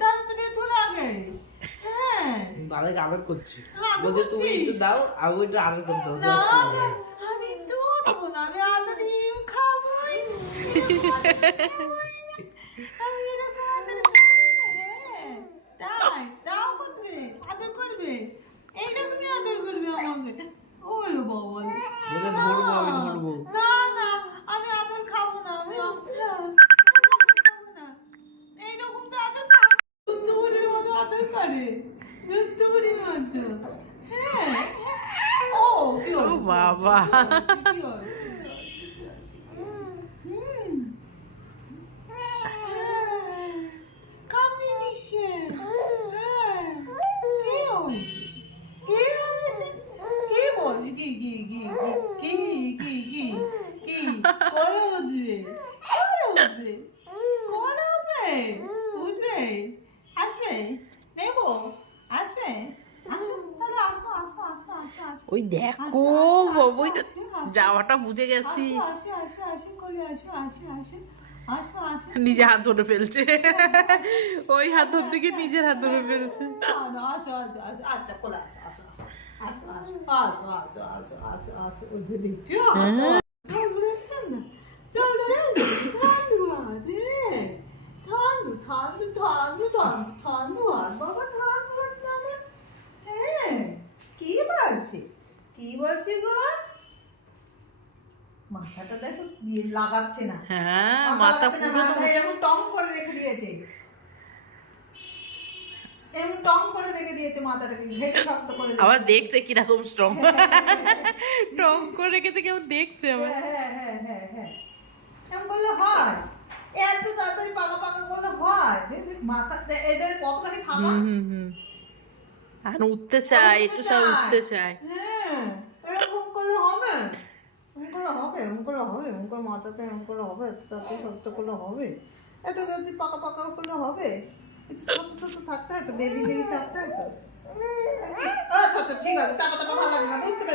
তাহলে তুমি ধুর আগে। হ্যাঁ দাদাকে আদর করছি, আদর বলছে তুমি করছিস? একটু দাও, আমি একটু আদর করতে হবে। না না, আমি দুধ দেবো না, আমি আদর ডিম খাবোই। আমি এরকম আদর খাবো না। হ্যাঁ তাই দাও করবে, আদর করবে, এইরকমই আদর করবে আমাকে। ওরে বাবা, বলে ধরবো, আমি ধরবো। না না, আমি আদর খাবো না, আমি খাবো না। এইরকম তো আদর খাবো, দুধুরির মতো আদর করে, দুধুরির মতো। হ্যাঁ ও কি ও হলো? বাবা, কি হলো? হুম। হ্যাঁ, কামড়ে নিচ্ছে। হ্যাঁ, কি হলো? কি হয়েছে? কি বলছি? কি করে উঠবে? করে উঠবে? উঠবে? আসবে? নেবো? আসবে? আসো তাহলে, আসো আসো আসো আসো আসো। ওই দেখো ওই তো যাওয়াটা বুঝে গেছি। আসো আসো আসো করে আসো আসো আসো আসো আসো। নিজে হাত ধরে ফেলছে, ওই হাত ধরতে গিয়ে নিজের হাত ধরে ফেলছে। আসো আসো আসো, আচ্ছা করে আসো আসো আসো আসো আসো আসো আসো আসো আসো আসো। ওই যে দেখছো জল ধরে আসলাম না, জল ধরে আসলাম। ঠান্ডু হাত, ঠান্ডু ঠান্ডু ঠান্ডু ঠান্ডু ঠান্ডু হাত বাবা, ঠান্ডু হাত না আমার। হ্যাঁ কি বলছে, কি বলছে গো? মাথাটা দেখো লাগাচ্ছে না। হ্যাঁ মাথা লাগাচ্ছে না, পুরো তো মাথায় এরকম টং করে রেখে দিয়েছে, এরকম টং করে রেখে দিয়েছে মাথাটাকে, ঘেটে শক্ত করে রেখে আবার দিয়েছে। দেখছে কিরকম স্ট্রং, টং করে রেখেছে, কেমন দেখছে আবার। হ্যাঁ এমন করলে হয়? এত তাড়াতাড়ি পাকা পাকা করলে হয়? দেখ দেখ মাথাটা এদের কতখানি ফাঁকা। হুম। এখন উঠতে চায়, একটু সব উঠতে চায়। হ্যাঁ এরকম করলে হবে? এরকম করলে হবে? এরকম করলে হবে? এরকম করে মাথাটা এরকম করলে হবে? এত তাড়াতাড়ি শক্ত করলে হবে? এত তাড়াতাড়ি পাকা পাকা করলে হবে? একটু ছোট ছোট থাকতে হয় তো, বেবি বেবি থাকতে হয় তো। আচ্ছা আচ্ছা ঠিক আছে, চাপা চাপা ভালো লাগে না, বুঝতে পেরেছি।